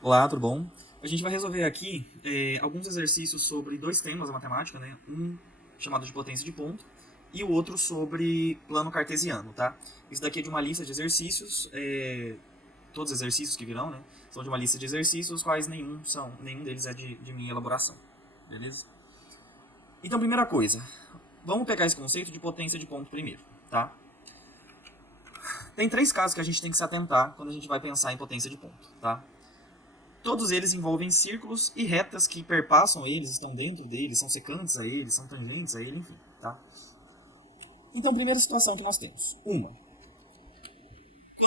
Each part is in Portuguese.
Olá, tudo bom? A gente vai resolver aqui alguns exercícios sobre dois temas da matemática, né? Um chamado de potência de ponto e o outro sobre plano cartesiano, tá? Isso daqui é de uma lista de exercícios, todos os exercícios que virão, né? São de uma lista de exercícios, os quais nenhum deles é de minha elaboração, beleza? Então, primeira coisa, vamos pegar esse conceito de potência de ponto primeiro, tá? Tem três casos que a gente tem que se atentar quando a gente vai pensar em potência de ponto, tá? Todos eles envolvem círculos e retas que perpassam eles, estão dentro deles, são secantes a eles, são tangentes a ele, enfim, tá? Então, primeira situação que nós temos. Quando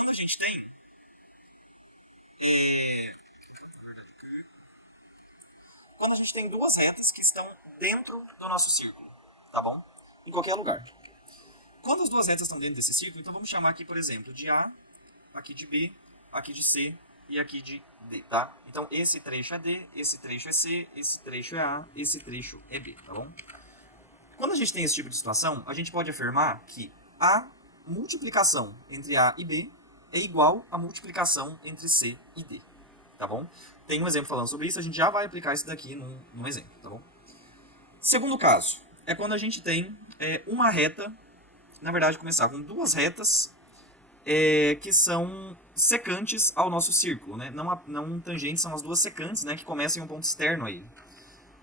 a gente tem quando a gente tem duas retas que estão dentro do nosso círculo, tá bom? Em qualquer lugar. Quando as duas retas estão dentro desse círculo, então vamos chamar aqui, por exemplo, de A, aqui de B, aqui de C e aqui de D, tá? Então esse trecho é D, esse trecho é C, esse trecho é A, esse trecho é B, tá bom? Quando a gente tem esse tipo de situação, a gente pode afirmar que a multiplicação entre A e B é igual à multiplicação entre C e D, tá bom? Tem um exemplo falando sobre isso, a gente já vai aplicar isso daqui num exemplo, tá bom? Segundo caso, é quando a gente tem uma reta, na verdade começar com duas retas que são secantes ao nosso círculo, né? Não tangentes, são as duas secantes, né, que começam em um ponto externo a ele.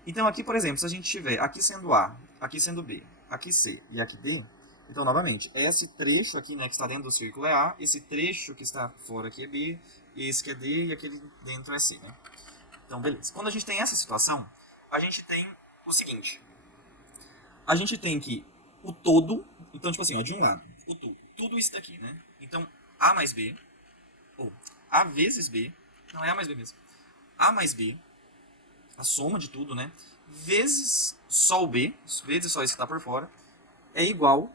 Então aqui, por exemplo, se a gente tiver aqui sendo A, aqui sendo B, aqui C e aqui D, então novamente, esse trecho aqui, né, que está dentro do círculo é A, esse trecho que está fora aqui é B, esse que é D e aquele dentro é C, né? Então beleza. Quando a gente tem essa situação, a gente tem o seguinte, a gente tem que o todo, então tipo assim, ó, de um lado, o tudo isso daqui, né? Então A mais B, ou A vezes B, não é A mais B mesmo, A mais B, a soma de tudo, né? Vezes só o B, vezes só isso que está por fora, é igual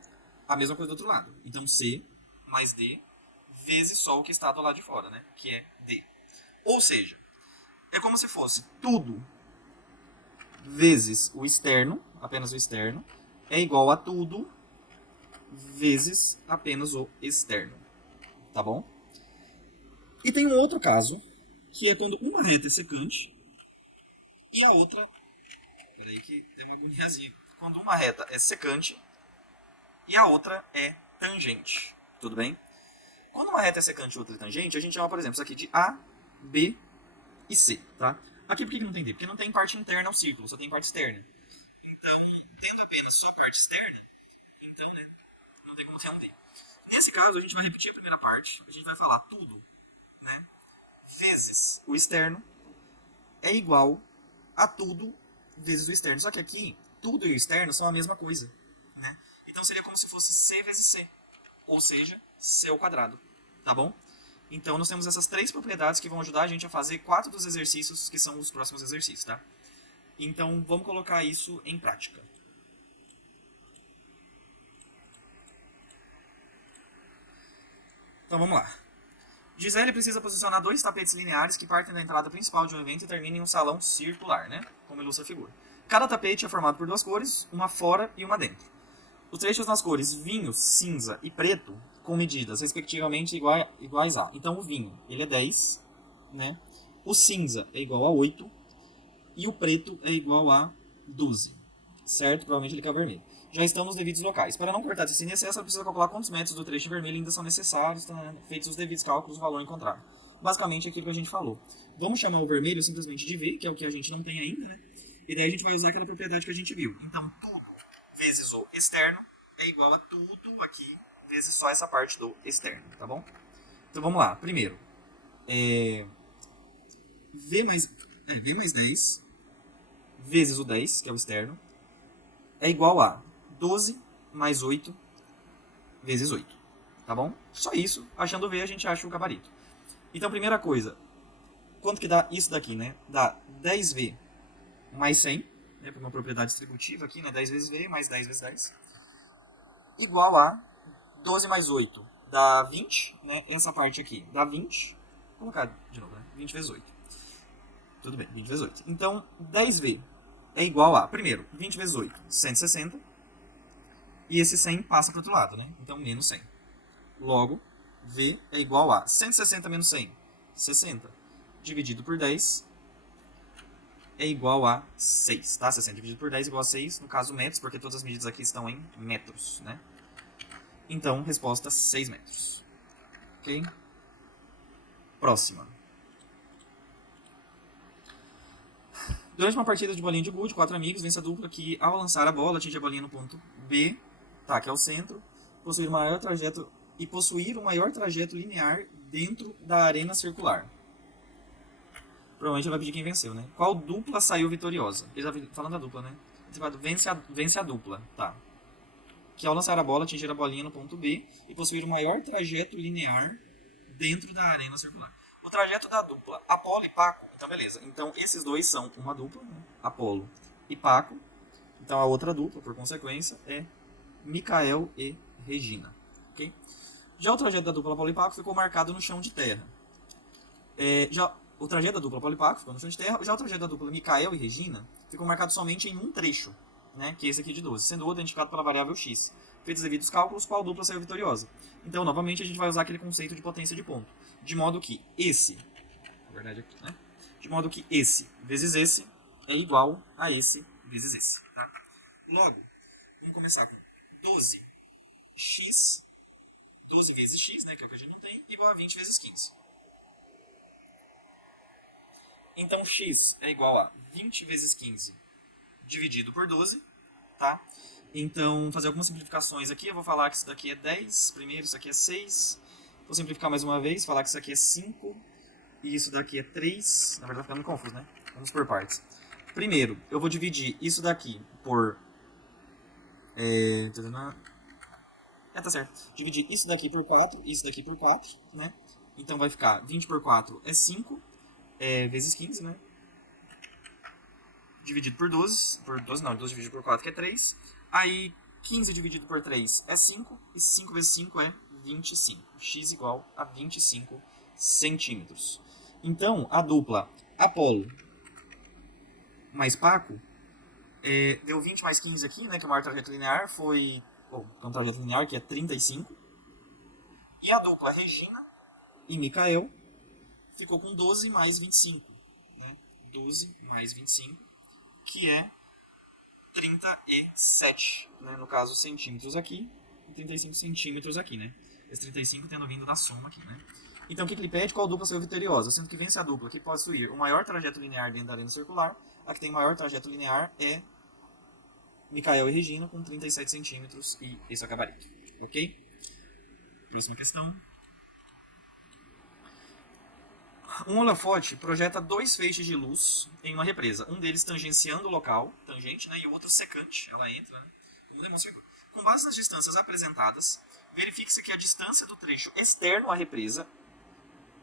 à mesma coisa do outro lado. Então C mais D vezes só o que está do lado de fora, né? Que é D. Ou seja, é como se fosse tudo vezes o externo, apenas o externo, é igual a tudo vezes apenas o externo. Tá bom? E tem um outro caso, que é quando uma reta é secante e a outra. Peraí que é uma agoniazinha. Quando uma reta é secante e a outra é tangente. Tudo bem? Quando uma reta é secante e outra é tangente, a gente chama, por exemplo, isso aqui de A, B e C, tá? Aqui por que não tem D? Porque não tem parte interna ao círculo, só tem parte externa. Tendo apenas só a parte externa, então, né, não tem como ter um D. Nesse caso, a gente vai repetir a primeira parte, a gente vai falar tudo, né, vezes o externo é igual a tudo vezes o externo. Só que aqui, tudo e o externo são a mesma coisa, né? Então seria como se fosse C vezes C, ou seja, C ao quadrado, tá bom? Então nós temos essas três propriedades que vão ajudar a gente a fazer quatro dos exercícios que são os próximos exercícios, tá? Então vamos colocar isso em prática. Então vamos lá. Gisele precisa posicionar dois tapetes lineares que partem da entrada principal de um evento e terminam em um salão circular, né? Como ilustra a figura. Cada tapete é formado por duas cores, uma fora e uma dentro. Os trechos nas cores vinho, cinza e preto, com medidas respectivamente iguais a. Então o vinho, ele é 10, né? O cinza é igual a 8 e o preto é igual a 12, certo? Provavelmente ele quer vermelho. Já estão nos devidos locais. Para não cortar esse excesso, ela precisa calcular quantos metros do trecho vermelho ainda são necessários, tá? Feitos os devidos cálculos, o valor encontrado. Basicamente é aquilo que a gente falou. Vamos chamar o vermelho simplesmente de V, que é o que a gente não tem ainda, né? E daí a gente vai usar aquela propriedade que a gente viu. Então, tudo vezes o externo é igual a tudo aqui vezes só essa parte do externo, tá bom? Então vamos lá. Primeiro, é, V mais 10 vezes o 10, que é o externo, é igual a 12 mais 8 vezes 8. Tá bom? Só isso. Achando V, a gente acha o gabarito. Então, primeira coisa, quanto que dá isso daqui, né? Dá 10V mais 100, né? Por uma propriedade distributiva aqui, né? 10 vezes V mais 10 vezes 10. Igual a 12 mais 8 dá 20, né? Essa parte aqui dá 20. Vou colocar de novo, né? 20 vezes 8. Tudo bem, 20 vezes 8. Então, 10V é igual a, primeiro, 20 vezes 8, 160. E esse 100 passa para o outro lado, né? Então, menos 100. Logo, V é igual a 160 menos 100, 60. dividido por 10 é igual a 6, tá? 60 dividido por 10 é igual a 6, no caso metros, porque todas as medidas aqui estão em metros, né? Então, resposta 6 metros. Ok? Próxima. Durante uma partida de bolinha de gude, 4 amigos, vence a dupla que, ao lançar a bola, atinge a bolinha no ponto B, tá, que é o centro, possuir o maior trajeto linear dentro da arena circular. Provavelmente vai pedir quem venceu, né? Qual dupla saiu vitoriosa? Ele tá falando da dupla, né? Vence a dupla, tá. Que ao lançar a bola, atingir a bolinha no ponto B e possuir o maior trajeto linear dentro da arena circular. O trajeto da dupla Apolo e Paco, então beleza. Então esses dois são uma dupla, né? Apolo e Paco. Então a outra dupla, por consequência, é Micael e Regina. Okay? Já o trajeto da dupla Apolo e Paco ficou marcado no chão de terra. O trajeto da dupla Apolo e Paco ficou no chão de terra. Já o trajeto da dupla Micael e Regina ficou marcado somente em um trecho, né? Que é esse aqui de 12, sendo o outro identificado pela variável x. Feitos devidos cálculos, qual dupla saiu vitoriosa? Então, novamente, a gente vai usar aquele conceito de potência de ponto. De modo que esse, na verdade aqui, né? De modo que esse vezes esse é igual a esse vezes esse, tá? Logo, vamos começar com 12x, 12 vezes x, né, que é o que a gente não tem, igual a 20 vezes 15. Então, x é igual a 20 vezes 15 dividido por 12, tá? Então, fazer algumas simplificações aqui. Eu vou falar que isso daqui é 10, primeiro isso aqui é 6. Vou simplificar mais uma vez, falar que isso aqui é 5 e isso daqui é 3. Na verdade, vai ficar muito confuso, né? Vamos por partes. Primeiro, eu vou dividir isso daqui por... tá certo. Dividir isso daqui por 4, isso daqui por 4, né? Então vai ficar 20 por 4 é 5, vezes 15, né? Dividido por 12, 12 dividido por 4 que é 3. Aí 15 dividido por 3 é 5, e 5 vezes 5 é 25. X igual a 25 centímetros. Então, a dupla Apolo mais Paco deu 20 mais 15 aqui, né, que o maior trajeto linear foi... é um trajeto linear que é 35. E a dupla Regina e Micael ficou com 12 mais 25. Né? 12 mais 25, que é 37, né? No caso, centímetros aqui e 35 centímetros aqui, né? Esse 35 tendo vindo da soma aqui, né? Então, o que ele pede? Qual dupla saiu vitoriosa? Sendo que vence a dupla que possuir o maior trajeto linear dentro da arena circular. A que tem maior trajeto linear é Micael e Regina, com 37 centímetros e esse é o gabarito. Ok? Próxima questão. Um holofote projeta dois feixes de luz em uma represa. Um deles tangenciando o local, tangente, né, e o outro secante. Ela entra, né, como demonstrador. Com base nas distâncias apresentadas, verifique-se que a distância do trecho externo à represa,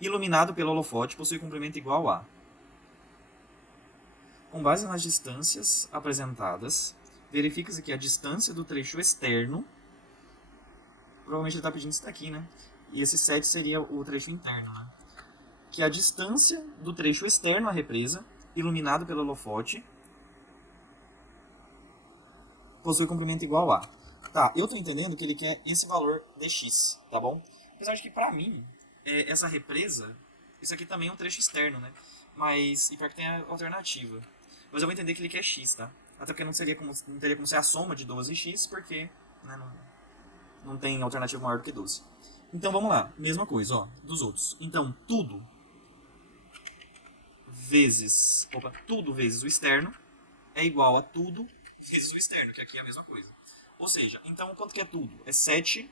iluminado pelo holofote, possui comprimento igual a... Com base nas distâncias apresentadas, verifique-se que a distância do trecho externo... Provavelmente ele está pedindo isso daqui, né? E esse 7 seria o trecho interno, né? Que a distância do trecho externo à represa, iluminado pelo holofote, possui comprimento igual a... Tá, eu tô entendendo que ele quer esse valor de x, tá bom? Apesar de que, pra mim, essa represa, isso aqui também é um trecho externo, né? Mas, e pior que tem a alternativa. Mas eu vou entender que ele quer x, tá? Até porque não teria como ser a soma de 12x, porque né, não tem alternativa maior do que 12. Então, vamos lá. Mesma coisa, ó, dos outros. Então, tudo vezes o externo é igual a tudo vezes o externo, que aqui é a mesma coisa. Ou seja, então quanto que é tudo? É 7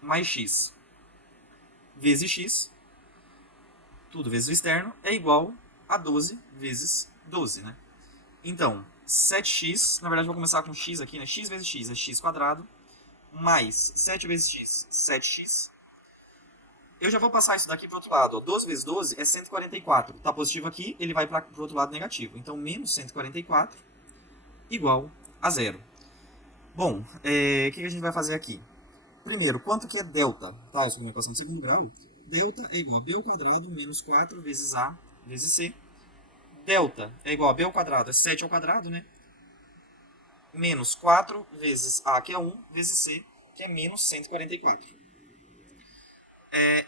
mais x vezes x, tudo vezes o externo, é igual a 12 vezes 12, né? Então, 7x, na verdade vou começar com x aqui, né? X vezes x é x quadrado, mais 7 vezes x, 7x. Eu já vou passar isso daqui para o outro lado. Ó. 12 vezes 12 é 144. Está positivo aqui, ele vai para o outro lado negativo. Então, menos 144 igual a zero. Bom, o que a gente vai fazer aqui? Primeiro, quanto que é delta? Tá, isso é uma equação de segundo grau. Delta é igual a b ao quadrado menos 4 vezes a vezes c. Delta é igual a b ao quadrado, é 7 ao quadrado, né? Menos 4 vezes a, que é 1, vezes c, que é menos 144.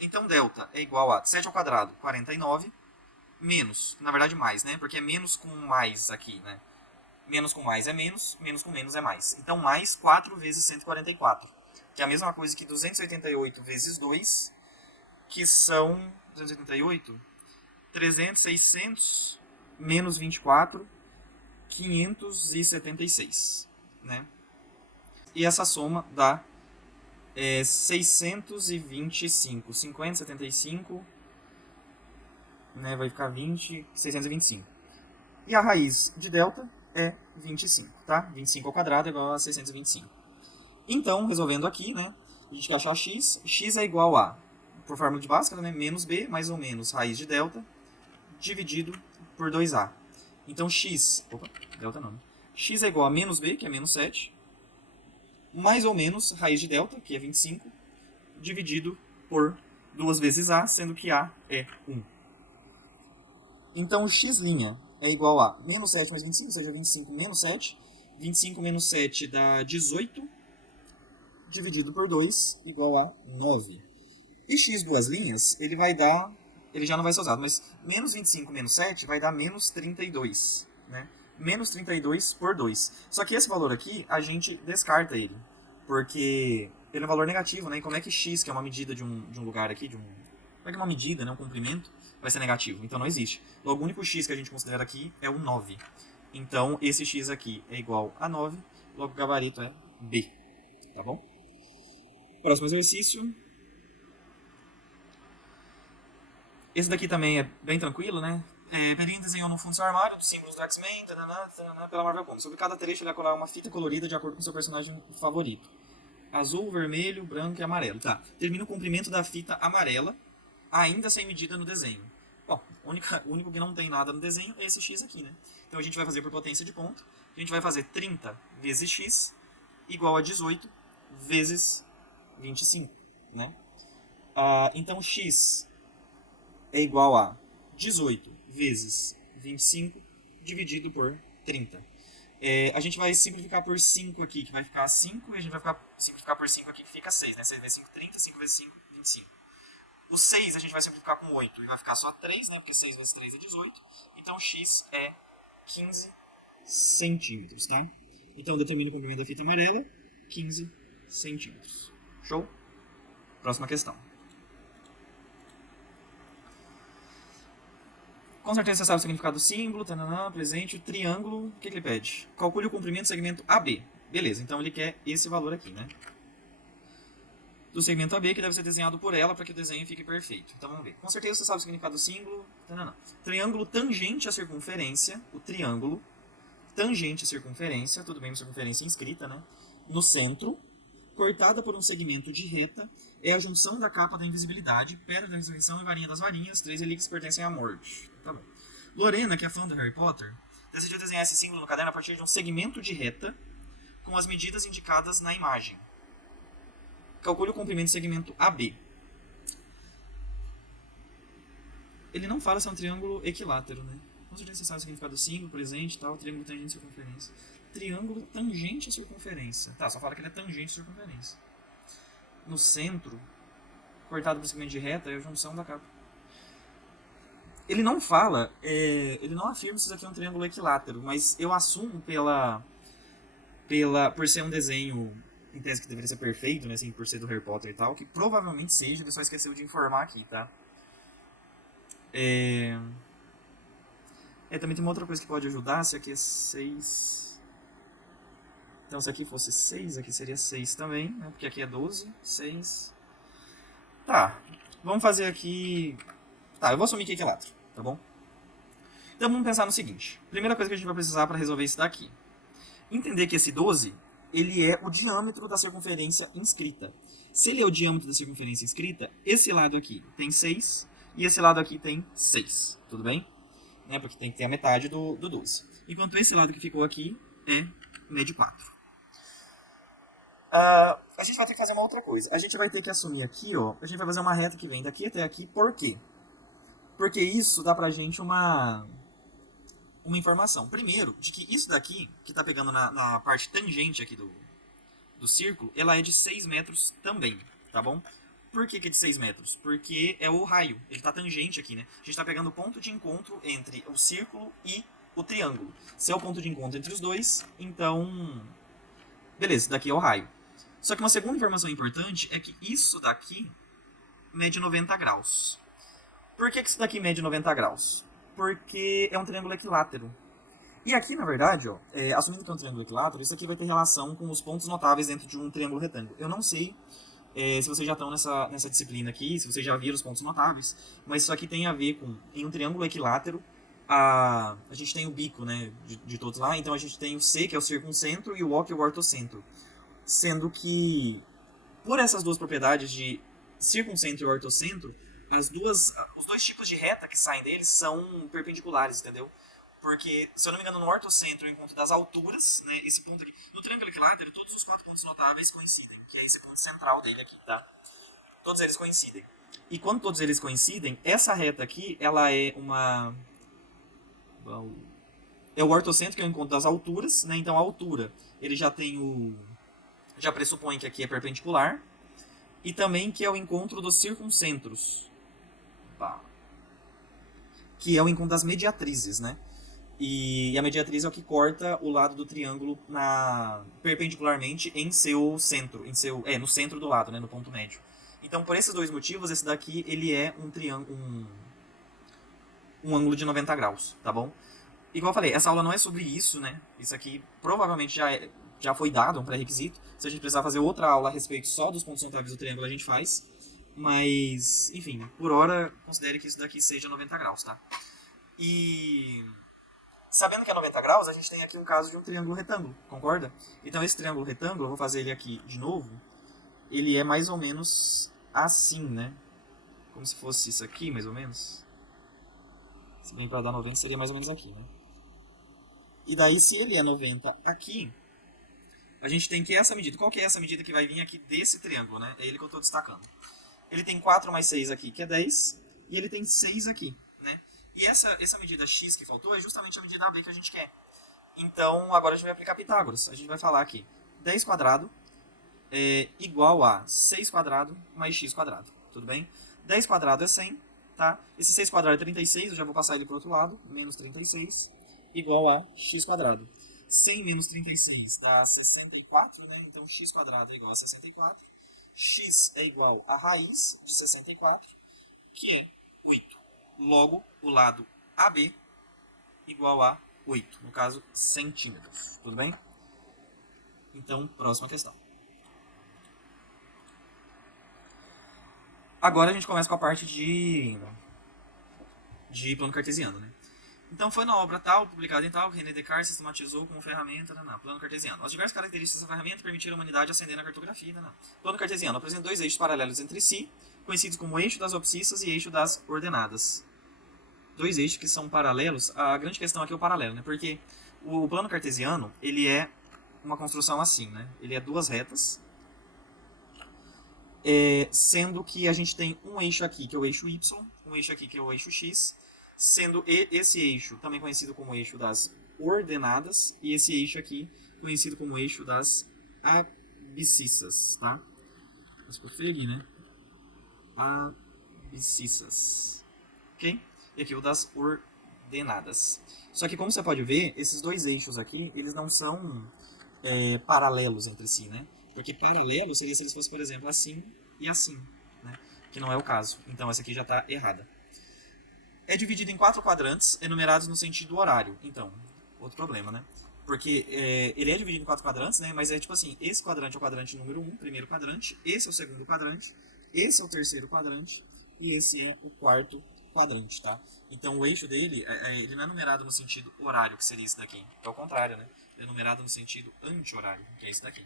Então, delta é igual a 7 ao quadrado, 49, menos, na verdade mais, né? Porque é menos com mais aqui, né? Menos com mais é menos, menos com menos é mais. Então, mais 4 vezes 144, que é a mesma coisa que 288 vezes 2, que são 288, 300, 600, menos 24, 576, né? E essa soma dá 625, 50, 75, né? Vai ficar 20, 625. E a raiz de delta é 25, tá? 25 ao quadrado é igual a 625. Então, resolvendo aqui, né? A gente quer achar x. X é igual a, por fórmula de Bhaskara, né? Menos b, mais ou menos, raiz de delta, dividido por 2a. Então, x... Opa, delta não. X é igual a menos b, que é menos 7, mais ou menos, raiz de delta, que é 25, dividido por 2 vezes a, sendo que a é 1. Então, x' é igual a menos 7 mais 25, ou seja, 25 menos 7. 25 menos 7 dá 18, dividido por 2, igual a 9. E x duas linhas, ele vai dar... Ele já não vai ser usado, mas menos 25 menos 7 vai dar menos 32, né? Menos 32 por 2. Só que esse valor aqui, a gente descarta ele, porque ele é um valor negativo, né? E como é que x, que é uma medida de um lugar aqui, como é que é uma medida, né? Um comprimento, vai ser negativo? Então não existe. Logo, o único x que a gente considera aqui é o 9. Então, esse x aqui é igual a 9, logo o gabarito é B, tá bom? Próximo exercício. Esse daqui também é bem tranquilo, né? Perin desenhou no fundo do seu armário os símbolos do X-Men, pela Marvel Comics. Sobre cada trecho ele vai colar uma fita colorida de acordo com seu personagem favorito. Azul, vermelho, branco e amarelo. Tá. Termina o comprimento da fita amarela, ainda sem medida no desenho. Bom, o único que não tem nada no desenho é esse x aqui, né? Então a gente vai fazer por potência de ponto. A gente vai fazer 30 vezes x igual a 18 vezes 25, né? Então x é igual a 18 vezes 25 dividido por 30. A gente vai simplificar por 5 aqui, que vai ficar 5, e a gente vai simplificar por 5 aqui, que fica 6, né? 6 vezes 5, 30, 5 vezes 5, 25. O 6 a gente vai simplificar com 8, e vai ficar só 3, né? Porque 6 vezes 3 é 18. Então, x é 15 centímetros, tá? Então, determine o comprimento da fita amarela, 15 centímetros. Show? Próxima questão. Com certeza você sabe o significado do símbolo, tananã, presente, o triângulo, o que ele pede? Calcule o comprimento do segmento AB. Beleza, então ele quer esse valor aqui, né? Do segmento AB, que deve ser desenhado por ela para que o desenho fique perfeito. Então vamos ver. Com certeza você sabe o significado do símbolo, tananã. Triângulo tangente à circunferência, o triângulo tangente à circunferência, tudo bem, uma circunferência inscrita, né? No centro, cortada por um segmento de reta, é a junção da capa da invisibilidade, pedra da ressurreição e varinha das varinhas, 3 relíquias que pertencem à morte. Tá bom. Lorena, que é fã do Harry Potter, decidiu desenhar esse símbolo no caderno a partir de um segmento de reta com as medidas indicadas na imagem. Calcule o comprimento do segmento AB. Ele não fala se é um triângulo equilátero, né? Com certeza você sabe o significado do símbolo, presente e tal, triângulo tangente à circunferência. Triângulo tangente à circunferência. Tá, só fala que ele é tangente à circunferência. No centro, cortado por um segmento de reta, é a junção da capa. Ele não fala, ele não afirma se isso aqui é um triângulo equilátero, mas eu assumo por ser um desenho em tese que deveria ser perfeito, né, assim, por ser do Harry Potter e tal, que provavelmente seja, ele só esqueceu de informar aqui, tá? Também tem uma outra coisa que pode ajudar, se aqui é 6... Então, se aqui fosse 6, aqui seria 6 também, né, porque aqui é 12, 6... Tá, vamos fazer aqui... Tá, eu vou assumir que é equilátero, tá bom? Então vamos pensar no seguinte. Primeira coisa que a gente vai precisar para resolver isso daqui. Entender que esse 12, ele é o diâmetro da circunferência inscrita. Se ele é o diâmetro da circunferência inscrita, esse lado aqui tem 6 e esse lado aqui tem 6, tudo bem? Né, porque tem que ter a metade do 12. Enquanto esse lado que ficou aqui é médio 4. A gente vai ter que fazer uma outra coisa. A gente vai ter que assumir aqui, ó, a gente vai fazer uma reta que vem daqui até aqui, por quê? Porque isso dá pra gente uma informação. Primeiro, de que isso daqui, que tá pegando na parte tangente aqui do círculo, ela é de 6 metros também, tá bom? Por que é de 6 metros? Porque é o raio, ele está tangente aqui, né? A gente está pegando o ponto de encontro entre o círculo e o triângulo. Se é o ponto de encontro entre os dois, então... beleza, esse daqui é o raio. Só que uma segunda informação importante é que isso daqui mede 90 graus. Por que isso daqui mede 90 graus? Porque é um triângulo equilátero. E aqui, na verdade, ó, assumindo que é um triângulo equilátero, isso aqui vai ter relação com os pontos notáveis dentro de um triângulo retângulo. Eu não sei se vocês já estão nessa disciplina aqui, se vocês já viram os pontos notáveis, mas isso aqui tem a ver com, em um triângulo equilátero, a gente tem o bico, né, de todos lá, então a gente tem o C, que é o circuncentro, e o O, que é o ortocentro. Sendo que, por essas duas propriedades de circuncentro e ortocentro, os dois tipos de reta que saem deles são perpendiculares, entendeu? Porque, se eu não me engano, no ortocentro eu encontro das alturas, né, esse ponto aqui. No triângulo equilátero, todos os 4 pontos notáveis coincidem, que é esse ponto central dele aqui, tá? Todos eles coincidem. E quando todos eles coincidem, essa reta aqui, ela é uma... é o ortocentro que eu encontro das alturas, né? Então a altura, ele já tem o... já pressupõe que aqui é perpendicular. E também que é o encontro dos circuncentros. Que é o encontro das mediatrizes, né? E a mediatriz é o que corta o lado do triângulo perpendicularmente em seu centro, no centro do lado, né, no ponto médio. Então, por esses dois motivos, esse daqui ele é um triângulo, um ângulo de 90 graus, tá bom? Igual eu falei, essa aula não é sobre isso, né? Isso aqui provavelmente já foi dado, um pré-requisito. Se a gente precisar fazer outra aula a respeito só dos pontos notáveis do triângulo, a gente faz. Mas, enfim, por hora, considere que isso daqui seja 90 graus, tá? E... sabendo que é 90 graus, a gente tem aqui um caso de um triângulo retângulo, concorda? Então esse triângulo retângulo, eu vou fazer ele aqui de novo, ele é mais ou menos assim, né? Como se fosse isso aqui, mais ou menos. Se bem para dar 90, seria mais ou menos aqui, né? E daí, se ele é 90 aqui, a gente tem que essa medida. Qual que é essa medida que vai vir aqui desse triângulo, né? É ele que eu estou destacando. Ele tem 4 mais 6 aqui, que é 10, e ele tem 6 aqui, né? E essa medida x que faltou é justamente a medida AB que a gente quer. Então, agora a gente vai aplicar Pitágoras. A gente vai falar aqui, 10 quadrado é igual a 6 quadrado mais x quadrado. Tudo bem? 10 quadrado é 100, tá? Esse 6 quadrado é 36, eu já vou passar ele para o outro lado. Menos 36, igual a x quadrado. 100 menos 36 dá 64, né? Então, x quadrado é igual a 64. X é igual a raiz de 64, que é 8. Logo, o lado AB igual a 8, no caso, centímetros. Tudo bem? Então, próxima questão. Agora a gente começa com a parte de plano cartesiano, né? Então, foi na obra tal, publicada em tal, que René Descartes sistematizou como ferramenta, plano cartesiano. As diversas características dessa ferramenta permitiram à humanidade ascender na cartografia. Plano cartesiano apresenta dois eixos paralelos entre si, conhecidos como eixo das abscissas e eixo das ordenadas. Dois eixos que são paralelos. A grande questão aqui é o paralelo, né? Porque o plano cartesiano, ele é uma construção assim, né? Ele é duas retas, sendo que a gente tem um eixo aqui, que é o eixo Y, um eixo aqui, que é o eixo X, sendo esse eixo também conhecido como eixo das ordenadas, e esse eixo aqui conhecido como eixo das abscissas, tá? Vamos conferir, né? Abscissas. Ok? E aqui o das ordenadas. Só que, como você pode ver, esses dois eixos aqui, eles não são paralelos entre si, né? Porque paralelo seria se eles fossem, por exemplo, assim e assim, né? Que não é o caso. Então, essa aqui já está errada. É dividido em 4 quadrantes, enumerados no sentido horário. Então, outro problema, né? Porque ele é dividido em 4 quadrantes, né? Mas é tipo assim, esse quadrante é o quadrante número 1, primeiro quadrante, esse é o segundo quadrante, esse é o terceiro quadrante, e esse é o quarto quadrante, tá? Então, o eixo dele, ele não é numerado no sentido horário, que seria esse daqui. É o contrário, né? Ele é numerado no sentido anti-horário, que é esse daqui.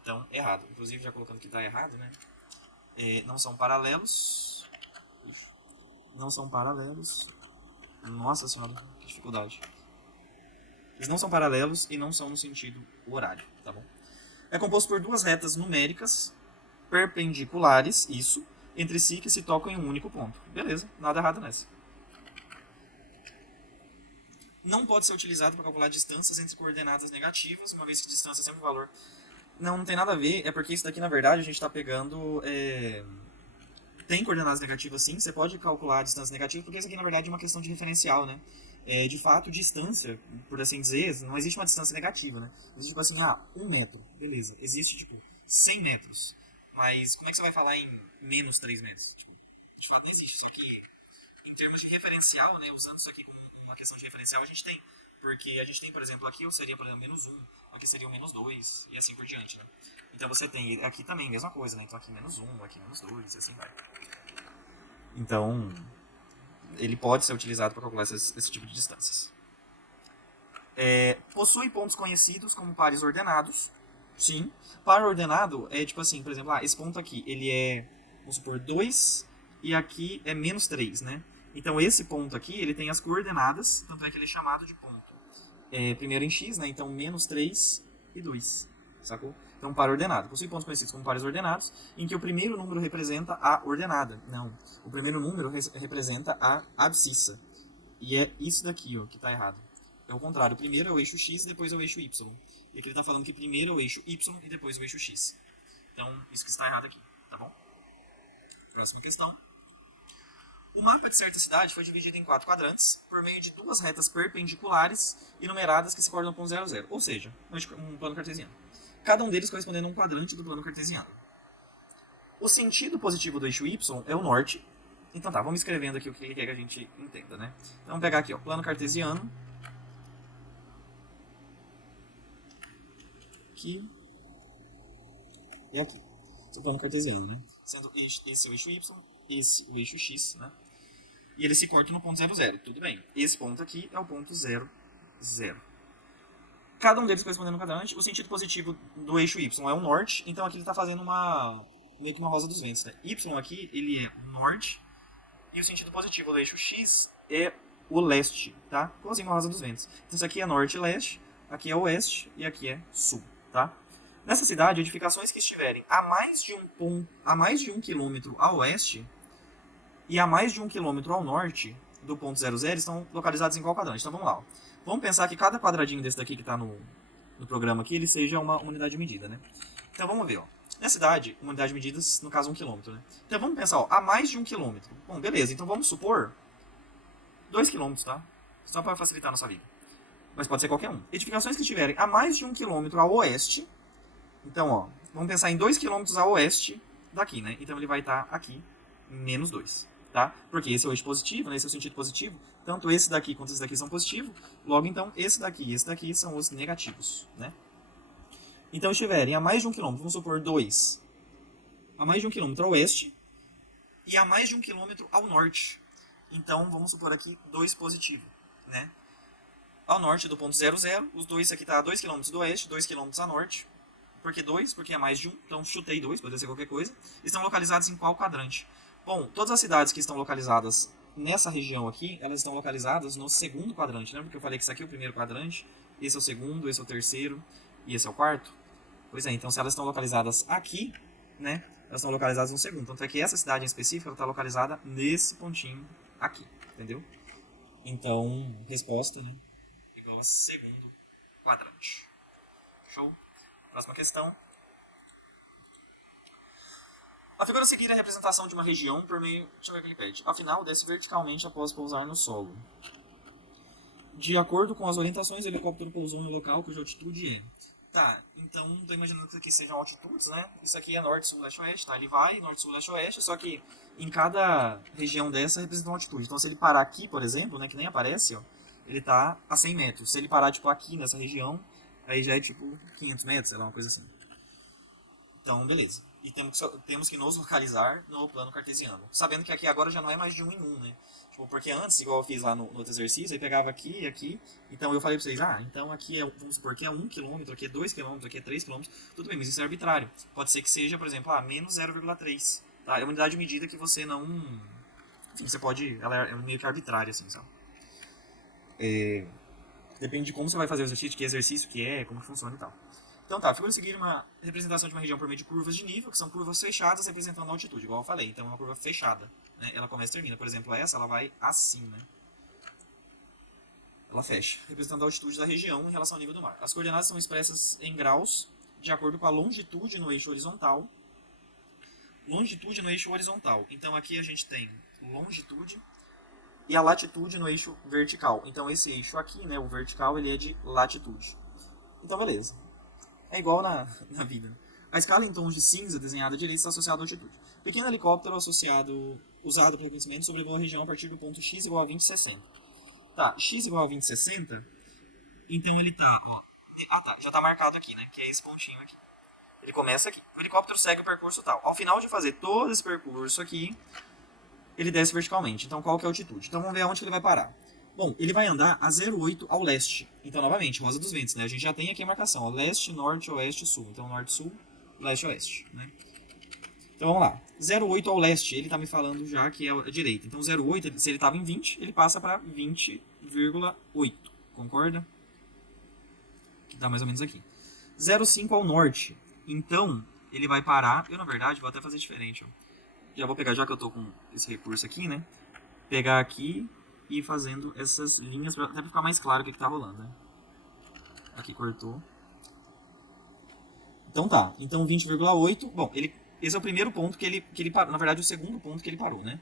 Então, errado. Inclusive, já colocando que está errado, né? Não são paralelos. Não são paralelos. Nossa senhora, que dificuldade. Eles não são paralelos e não são no sentido horário, tá bom? É composto por duas retas numéricas perpendiculares, isso, entre si que se tocam em um único ponto. Beleza, nada errado nessa. Não pode ser utilizado para calcular distâncias entre coordenadas negativas, uma vez que distância é sempre um valor. Não tem nada a ver, é porque isso daqui, na verdade, a gente está pegando tem coordenadas negativas sim, você pode calcular a distância negativa, porque isso aqui na verdade é uma questão de referencial, né? De fato, distância, por assim dizer, não existe uma distância negativa, né? Existe tipo assim, 1 metro, beleza. Existe tipo 100 metros, mas como é que você vai falar em menos 3 metros? Tipo, de fato não existe. Só que em termos de referencial, né, usando isso aqui como uma questão de referencial, a gente tem. Porque a gente tem, por exemplo, aqui seria, por exemplo, -1, aqui seria o -2, e assim por diante, né? Então você tem aqui também a mesma coisa, né? Então aqui -1, aqui -2, e assim vai. Então, ele pode ser utilizado para calcular esse tipo de distâncias. Possui pontos conhecidos como pares ordenados. Sim. Par ordenado é tipo assim, por exemplo, esse ponto aqui, ele é, vamos supor, 2 e aqui é -3, né? Então esse ponto aqui, ele tem as coordenadas, tanto é que ele é chamado de ponto. Primeiro em x, né? Então -3 e 2, sacou? Então par ordenado. Possui pontos conhecidos como pares ordenados, em que o primeiro número representa a ordenada. Não, o primeiro número representa a abscissa. E é isso daqui, ó, que está errado. É o contrário. Primeiro é o eixo x, depois é o eixo y. E aqui ele está falando que primeiro é o eixo y e depois o eixo x. Então, isso que está errado aqui, tá bom? Próxima questão. O mapa de certa cidade foi dividido em 4 quadrantes por meio de 2 retas perpendiculares e numeradas que se cortam com 0, 0. Ou seja, um plano cartesiano. Cada um deles correspondendo a um quadrante do plano cartesiano. O sentido positivo do eixo y é o norte. Então tá, vamos escrevendo aqui o que ele quer que a gente entenda, né? Então vamos pegar aqui, ó, plano cartesiano. Aqui e aqui. Esse é o plano cartesiano, né? Sendo esse o eixo y, esse o eixo x, né? E ele se corta no ponto 0, 0. Tudo bem. Esse ponto aqui é o ponto 0, 0. Cada um deles correspondendo a um quadrante. O sentido positivo do eixo y é o norte. Então aqui ele está fazendo meio que uma rosa dos ventos, né? Y aqui, ele é o norte. E o sentido positivo do eixo x é o leste, tá? Igualzinho uma rosa dos ventos. Então isso aqui é norte e leste, aqui é oeste e aqui é sul, tá? Nessa cidade, edificações que estiverem a mais de 1 quilômetro a oeste e a mais de 1 quilômetro ao norte do ponto 00 estão localizadas em qual quadrante? Então vamos lá. Ó. Vamos pensar que cada quadradinho desse daqui que está no programa aqui, ele seja uma unidade de medida, né? Então vamos ver, ó. Nessa cidade, uma unidade de medidas, no caso 1 quilômetro, né? Então vamos pensar, ó, a mais de 1 quilômetro. Bom, beleza, então vamos supor 2 quilômetros, tá? Só para facilitar a nossa vida. Mas pode ser qualquer um. Edificações que estiverem a mais de 1 quilômetro a oeste. Então, ó, vamos pensar em 2 quilômetros a oeste daqui, né? Então ele vai estar aqui, menos 2, tá? Porque esse é o eixo positivo, né? Esse é o sentido positivo. Tanto esse daqui quanto esse daqui são positivos. Logo, então, esse daqui e esse daqui são os negativos, né? Então, estiverem a mais de 1 quilômetro, vamos supor 2, a mais de 1 quilômetro a oeste e a mais de 1 quilômetro ao norte. Então, vamos supor aqui 2 positivo, né? Ao norte do ponto 0, 0, os dois aqui está a 2 km do oeste, 2 km a norte. Por que 2? Porque é mais de 1, então chutei 2, pode ser qualquer coisa. Estão localizados em qual quadrante? Bom, todas as cidades que estão localizadas nessa região aqui, elas estão localizadas no segundo quadrante, né? Porque eu falei que isso aqui é o primeiro quadrante, esse é o segundo, esse é o terceiro e esse é o quarto. Pois é, então se elas estão localizadas aqui, né? Elas estão localizadas no segundo. Tanto é que essa cidade em específico está localizada nesse pontinho aqui, entendeu? Então, resposta, né? Igual a segundo quadrante. Show? Próxima questão. A figura a seguir é a representação de uma região por meio... Deixa eu ver o que ele pede. Afinal, desce verticalmente após pousar no solo. De acordo com as orientações, o helicóptero pousou em um local cuja altitude é... Tá, então estou imaginando que aqui sejam altitudes, né? Isso aqui é norte, sul, leste, oeste, tá? Ele vai norte, sul, leste, oeste, só que em cada região dessa representa uma altitude. Então se ele parar aqui, por exemplo, né, que nem aparece, ó, ele tá a 100 metros. Se ele parar, tipo, aqui nessa região, aí já é, tipo, 500 metros, sei lá, uma coisa assim. Então, beleza. E temos que nos localizar no plano cartesiano. Sabendo que aqui agora já não é mais de 1 em 1, né? Tipo, porque antes, igual eu fiz lá no outro exercício, aí pegava aqui e aqui. Então eu falei pra vocês, então aqui vamos supor que é 1 km, aqui é 2 km, aqui é 3 km. Tudo bem, mas isso é arbitrário. Pode ser que seja, por exemplo, menos 0,3. Tá? É uma unidade de medida que você não... Enfim, você pode... Ela é meio que arbitrária, assim, sabe? Depende de como você vai fazer o exercício, que exercício que é, como funciona e tal. Então tá, a figura a seguir uma representação de uma região por meio de curvas de nível, que são curvas fechadas representando a altitude, igual eu falei. Então é uma curva fechada, né? Ela começa e termina. Por exemplo, essa, ela vai assim, né? Ela fecha, representando a altitude da região em relação ao nível do mar. As coordenadas são expressas em graus, de acordo com a longitude no eixo horizontal longitude no eixo horizontal. Então aqui a gente tem longitude e a latitude no eixo vertical. Então esse eixo aqui, né, o vertical, ele é de latitude. Então beleza. É igual na vida. A escala em tons de cinza desenhada à direita está associada à altitude. Pequeno helicóptero usado para reconhecimento sobrevoa a região a partir do ponto x igual a 20,60. Tá, x igual a 20,60, então ele tá, ó. Ah tá, já tá marcado aqui, né, que é esse pontinho aqui. Ele começa aqui. O helicóptero segue o percurso tal. Ao final de fazer todo esse percurso aqui, ele desce verticalmente. Então qual que é a altitude? Então vamos ver aonde que ele vai parar. Bom, ele vai andar a 0,8 ao leste. Então, novamente, rosa dos ventos, né? A gente já tem aqui a marcação, ó, leste, norte, oeste, sul. Então, norte, sul, leste, oeste, né? Então, vamos lá. 0,8 ao leste, ele está me falando já que é a direita. Então, 0,8, se ele estava em 20, ele passa para 20,8. Concorda? Que está mais ou menos aqui. 0,5 ao norte. Então, ele vai parar... Eu, na verdade, vou até fazer diferente, ó. Já vou pegar, já que eu estou com esse recurso aqui, né? Pegar aqui... e ir fazendo essas linhas, até para ficar mais claro o que está rolando, né? Aqui cortou. Então tá, então 20,8, bom, esse é o primeiro ponto que ele parou, na verdade o segundo ponto que ele parou, né?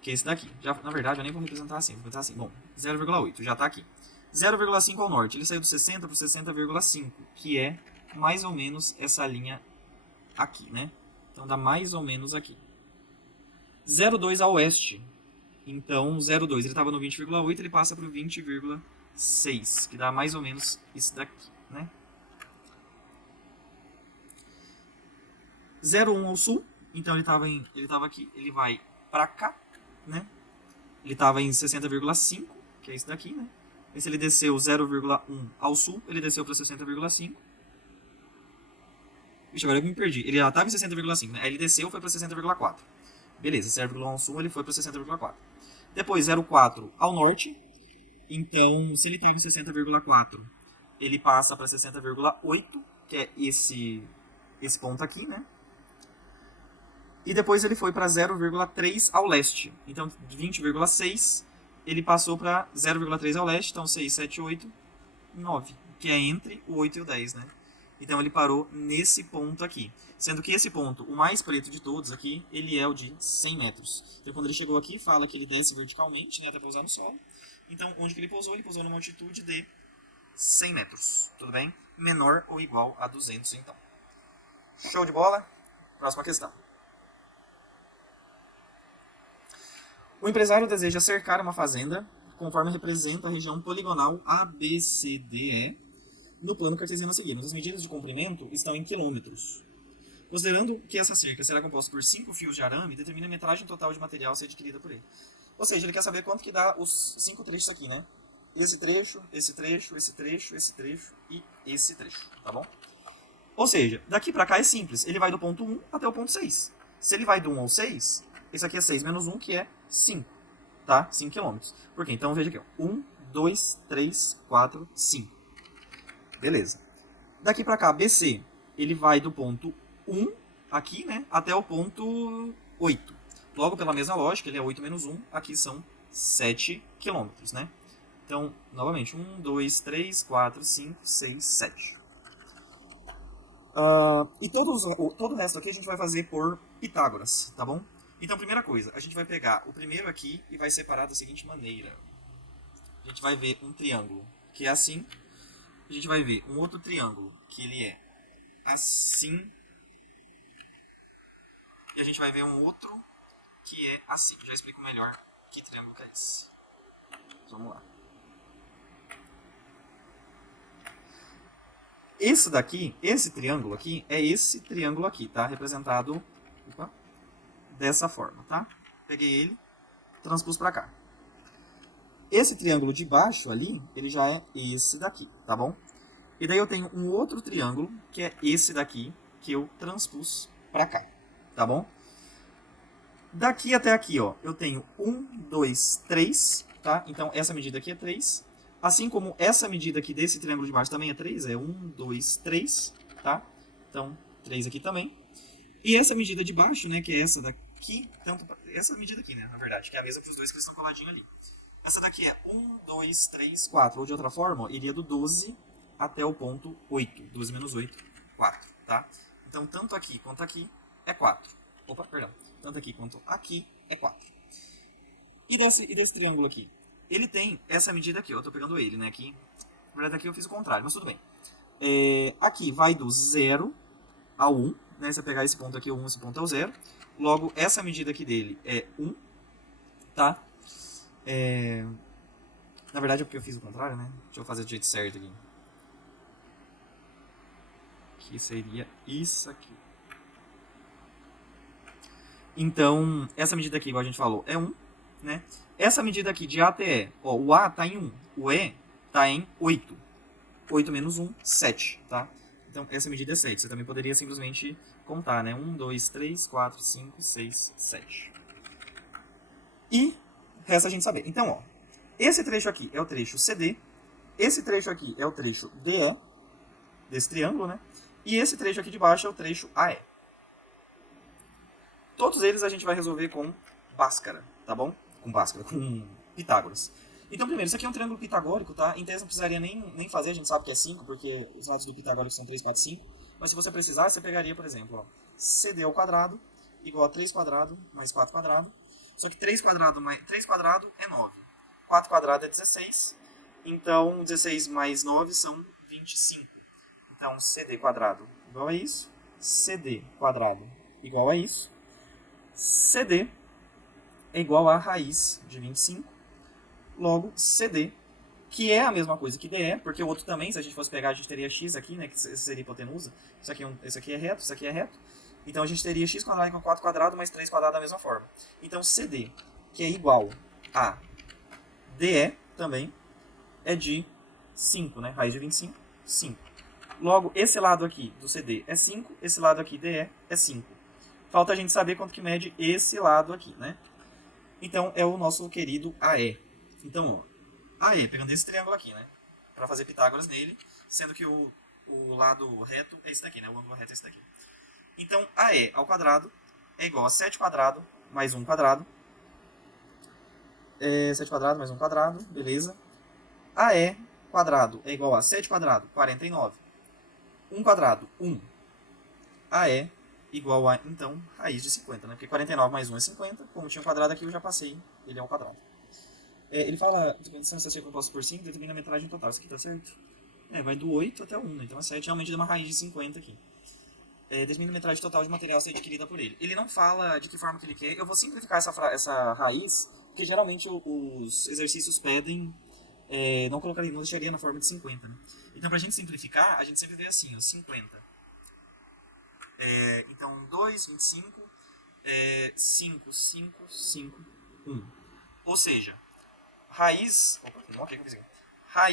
Que é esse daqui. Já, na verdade eu nem vou representar assim, vou representar assim. Bom, 0,8, já está aqui. 0,5 ao norte, ele saiu do 60 para o 60,5, que é mais ou menos essa linha aqui, né? Então dá mais ou menos aqui. 0,2 ao oeste. Então, 0,2, ele estava no 20,8, ele passa para o 20,6, que dá mais ou menos isso daqui, né? 0,1 ao sul, então ele estava aqui, ele vai para cá, né? Ele estava em 60,5, que é isso daqui, né? E se ele desceu 0,1 ao sul, ele desceu para 60,5. Vixe, agora eu me perdi. Ele já estava em 60,5, né? Aí ele desceu e foi para 60,4. Beleza, 0,1 ao sul, ele foi para 60,4. Depois 0,4 ao norte. Então, se ele está em 60,4, ele passa para 60,8, que é esse ponto aqui, né? E depois ele foi para 0,3 ao leste. Então, de 20,6, ele passou para 0,3 ao leste. Então, 6, 7, 8, 9. Que é entre o 8 e o 10, né? Então, ele parou nesse ponto aqui. Sendo que esse ponto, o mais preto de todos aqui, ele é o de 100 metros. Então, quando ele chegou aqui, fala que ele desce verticalmente, né, até pousar no solo. Então, onde que ele pousou? Ele pousou numa altitude de 100 metros. Tudo bem? Menor ou igual a 200, então. Show de bola? Próxima questão. O empresário deseja cercar uma fazenda conforme representa a região poligonal ABCDE no plano cartesiano a seguir. As medidas de comprimento estão em quilômetros. Considerando que essa cerca será composta por 5 fios de arame, determina a metragem total de material a ser adquirida por ele. Ou seja, ele quer saber quanto que dá os 5 trechos aqui, né? Esse trecho, esse trecho, esse trecho, esse trecho e esse trecho, tá bom? Ou seja, daqui pra cá é simples. Ele vai do ponto 1 até o ponto 6. Se ele vai do 1 ao 6, esse aqui é 6 menos 1, que é 5, tá? 5 km. Por quê? Então veja aqui, ó. 1, 2, 3, 4, 5. Beleza. Daqui pra cá, BC, ele vai do ponto 1, aqui, né, até o ponto 8. Logo, pela mesma lógica, ele é 8 menos 1, aqui são 7 km, né? Então, novamente, 1, 2, 3, 4, 5, 6, 7. E todo o resto aqui a gente vai fazer por Pitágoras, tá bom? Então, primeira coisa, a gente vai pegar o primeiro aqui e vai separar da seguinte maneira. A gente vai ver um triângulo que é assim. A gente vai ver um outro triângulo que ele é assim. E a gente vai ver um outro que é assim. Já explico melhor que triângulo que é esse. Vamos lá. Esse daqui, esse triângulo aqui, é esse triângulo aqui, tá? Representado dessa forma, tá? Peguei ele, transpus para cá. Esse triângulo de baixo ali, ele já é esse daqui, tá bom? E daí eu tenho um outro triângulo, que é esse daqui, que eu transpus para cá, tá bom? Daqui até aqui, ó, eu tenho 1, 2, 3, tá? Então, essa medida aqui é 3. Assim como essa medida aqui desse triângulo de baixo também é 3, é 1, 2, 3, tá? Então, 3 aqui também. E essa medida de baixo, né, que é essa daqui, essa medida aqui, né, na verdade, que é a mesma que os dois que estão coladinhos ali. Essa daqui é 1, 2, 3, 4. Ou de outra forma, ó, iria do 12 até o ponto 8. 12 menos 8, 4, tá? Então, tanto aqui quanto aqui é 4. Opa, perdão. Tanto aqui quanto aqui é 4. E desse triângulo aqui? Ele tem essa medida aqui, ó. Eu tô pegando ele, né? Aqui. Na verdade, aqui eu fiz o contrário, mas tudo bem. Aqui vai do 0 ao 1. Né? Se você pegar esse ponto aqui, o 1, esse ponto é o 0. Logo, essa medida aqui dele é 1. Tá? Na verdade é porque eu fiz o contrário, né? Deixa eu fazer do jeito certo aqui. Que seria isso aqui. Então, essa medida aqui, igual a gente falou, é 1. Né? Essa medida aqui de A até E, ó, o A está em 1, o E está em 8. 8 menos 1, 7, tá? Então, essa medida é 7. Você também poderia simplesmente contar, né? 1, 2, 3, 4, 5, 6, 7. E resta a gente saber. Então, ó, esse trecho aqui é o trecho CD, esse trecho aqui é o trecho DE, desse triângulo, né? E esse trecho aqui de baixo é o trecho AE. Todos eles a gente vai resolver com Bhaskara, tá bom? Com Pitágoras. Então, primeiro, isso aqui é um triângulo pitagórico, tá? Em tese não precisaria nem fazer, a gente sabe que é 5, porque os lados do pitagórico são 3, 4, 5. Mas se você precisar, você pegaria, por exemplo, ó, CD ao quadrado igual a 3 quadrado mais 4 quadrado. Só que 3 quadrado é 9. 4 quadrado é 16. Então, 16 mais 9 são 25. Então, CD quadrado igual a isso. CD quadrado igual a isso. CD é igual a raiz de 25. Logo, CD, que é a mesma coisa que DE, porque o outro também, se a gente fosse pegar, a gente teria x aqui, né, que seria hipotenusa. Isso aqui é reto, isso aqui é reto. Então, a gente teria x quadrado com 4 quadrado mais 3 quadrado da mesma forma. Então, CD, que é igual a DE, também, é de 5, né? Raiz de 25, 5. Logo, esse lado aqui do CD é 5, esse lado aqui DE é 5. Falta a gente saber quanto que mede esse lado aqui, né? Então, é o nosso querido AE. Então, ó, AE, pegando esse triângulo aqui, né? Para fazer Pitágoras nele, sendo que o lado reto é esse daqui, né? O ângulo reto é esse daqui. Então, AE ao quadrado é igual a 7 quadrado mais 1 quadrado. 7 quadrado mais 1 quadrado, beleza. AE quadrado é igual a 7 quadrado, 49. 1 quadrado, 1. AE igual a, então, raiz de 50, né? Porque 49 mais 1 é 50. Como tinha um quadrado aqui, eu já passei ele ao quadrado. Ele fala, distância ser composta por 5 determina a metragem total. Isso aqui tá certo? Vai do 8 até o 1, né? Então a 7 realmente dá uma raiz de 50 aqui. Determina a metragem total de material a ser adquirida por ele. Ele não fala de que forma que ele quer. Eu vou simplificar essa raiz, porque geralmente os exercícios pedem, não deixaria na forma de 50, né? Então, pra gente simplificar, a gente sempre vê assim, ó, 50. Então, 2, 25, 5, 5, 5, 1. Ou seja, raiz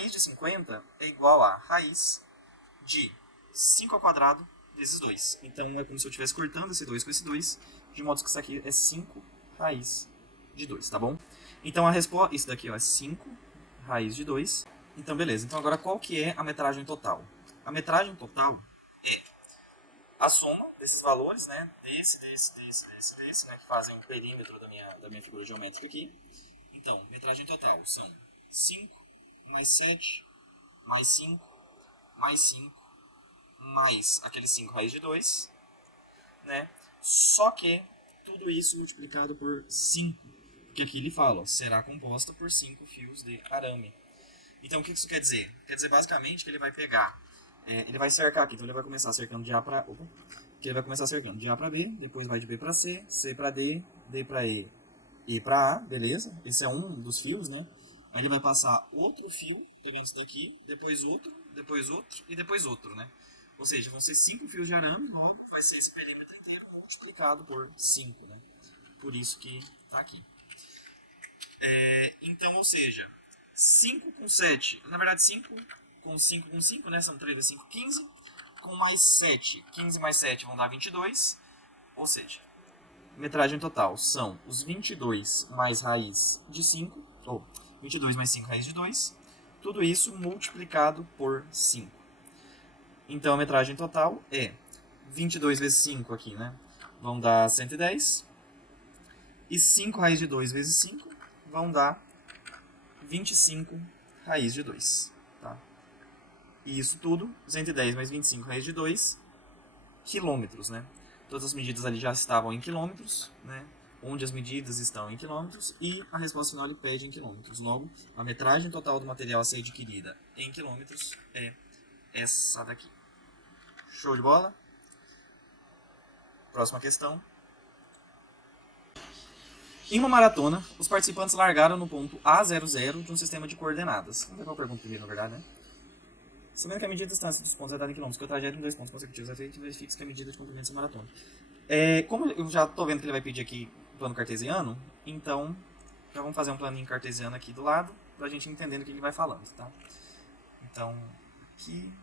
de 50 é igual a raiz de 5 ao quadrado vezes 2. Então é como se eu estivesse cortando esse 2 com esse 2, de modo que isso aqui é 5 raiz de 2, tá bom? Então a resposta, isso daqui ó, é 5 raiz de 2. Então beleza, então agora qual que é a metragem total? A metragem total é a soma desses valores, né? Desse, né? Que fazem o perímetro da minha figura geométrica aqui. Então, metragem total são 5 mais 7 mais 5 mais 5 mais aquele 5 raiz de 2, né? Só que tudo isso multiplicado por 5, porque aqui ele fala, ó, será composta por 5 fios de arame. Então, o que isso quer dizer? Quer dizer basicamente que ele vai pegar, ele vai cercar aqui, então ele vai começar cercando de A para ele vai começar cercando de A para B, depois vai de B para C, C para D, D para E para A, beleza? Esse é um dos fios, né? Aí ele vai passar outro fio, pegando isso daqui, depois outro e depois outro, né? Ou seja, vão ser 5 fios de arame, logo vai ser esse perímetro inteiro multiplicado por 5, né? Por isso que tá aqui. Então, ou seja, 5 com 7, na verdade 5 com 5 com 5, né? São 3 vezes 5, 15. Com mais 7, 15 mais 7 vão dar 22. Ou seja, metragem total são os 22 mais raiz de 5, ou 22 mais 5 raiz de 2, tudo isso multiplicado por 5. Então a metragem total é 22 vezes 5 aqui, né? Vão dar 110. E 5 raiz de 2 vezes 5 vão dar 25 raiz de 2. Tá? E isso tudo, 110 mais 25 raiz de 2, quilômetros, né? Todas as medidas ali já estavam em quilômetros, né? Onde as medidas estão em quilômetros e a resposta final ele pede em quilômetros. Logo, a metragem total do material a ser adquirida em quilômetros é essa daqui. Show de bola? Próxima questão. Em uma maratona, os participantes largaram no ponto A00 de um sistema de coordenadas. Vamos ver qual pergunta primeiro, na verdade, né? Sabendo que a medida de distância dos pontos é dada em quilômetros, que o trajeto em 2 pontos consecutivos é feito, verifique que a medida de comprimento dessa maratona. Como eu já estou vendo que ele vai pedir aqui plano cartesiano, então já vamos fazer um planinho cartesiano aqui do lado, para a gente entendendo o que ele vai falando, tá? Então, aqui,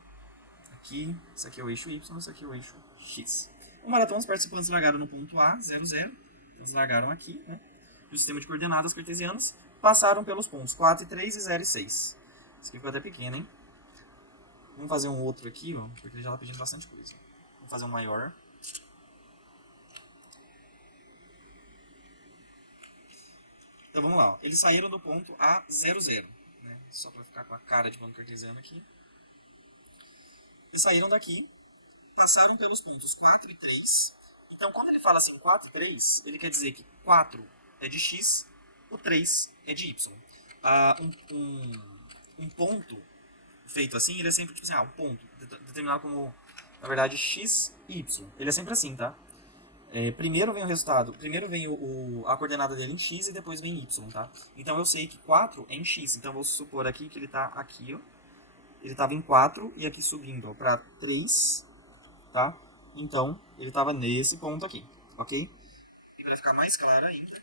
isso aqui é o eixo Y, isso aqui é o eixo X. O maratona, os participantes largaram no ponto A, 0, 0. Eles largaram aqui, né? Do sistema de coordenadas cartesianas, passaram pelos pontos 4 e 3 e 0 e 6. Isso aqui ficou até pequeno, hein? Vamos fazer um outro aqui, ó, porque ele já está pedindo bastante coisa. Vamos fazer um maior. Então vamos lá, ó. Eles saíram do ponto A00, né? Só para ficar com a cara de plano cartesiano aqui. Eles saíram daqui, passaram pelos pontos 4 e 3. Então quando ele fala assim 4 e 3, ele quer dizer que 4 é de x, o 3 é de y. Um ponto feito assim, ele é sempre tipo assim, um ponto determinado como, na verdade, x e y. Ele é sempre assim, tá? Primeiro vem o resultado, primeiro vem a coordenada dele em x e depois vem em y, tá? Então eu sei que 4 é em x, então vou supor aqui que ele está aqui, ó. Ele estava em 4 e aqui subindo para 3, tá? Então ele estava nesse ponto aqui, ok? E para ficar mais claro ainda,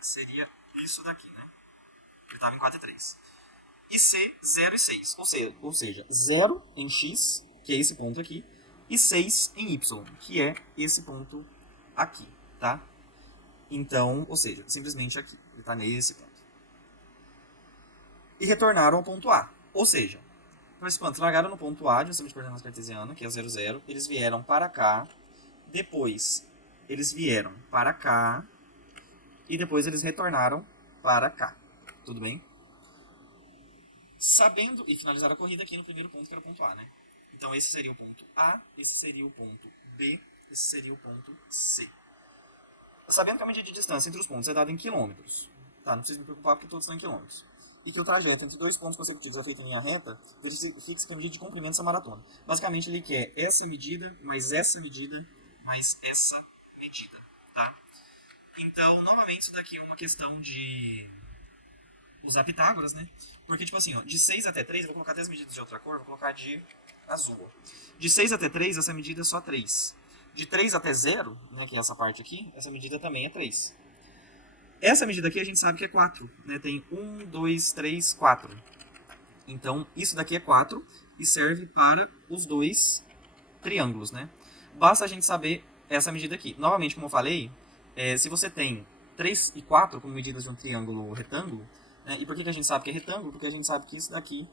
seria isso daqui, né? Ele estava em 4 e 3. E C, 0 e 6, ou seja, 0 em x, que é esse ponto aqui, e 6 em y, que é esse ponto aqui, tá? Então, ou seja, simplesmente aqui, ele está nesse ponto. E retornaram ao ponto A, ou seja, os participantes largaram no ponto A de um sistema de coordenadas cartesiano, que é o 0, 0, eles vieram para cá, depois eles vieram para cá, e depois eles retornaram para cá, tudo bem? Sabendo, e finalizaram a corrida aqui no primeiro ponto, que era o ponto A, né? Então esse seria o ponto A, esse seria o ponto B, esse seria o ponto C. Sabendo que a medida de distância entre os pontos é dada em quilômetros, tá? Não precisa me preocupar porque todos estão em quilômetros. E que o trajeto entre dois pontos consecutivos é feito em linha reta, verifica que a medida de comprimento dessa maratona. Basicamente ele quer essa medida, mais essa medida, mais essa medida, tá? Então, novamente, isso daqui é uma questão de usar Pitágoras, né? Porque, tipo assim, ó, de 6 até 3, eu vou colocar até as medidas de outra cor, vou colocar de azul. Ó. De 6 até 3, essa medida é só 3. De 3 até 0, né, que é essa parte aqui, essa medida também é 3. Essa medida aqui a gente sabe que é 4, né? Tem 1, 2, 3, 4. Então, isso daqui é 4 e serve para os dois triângulos, né? Basta a gente saber essa medida aqui. Novamente, como eu falei, se você tem 3 e 4 como medidas de um triângulo retângulo, né? E por que a gente sabe que é retângulo? Porque a gente sabe que isso daqui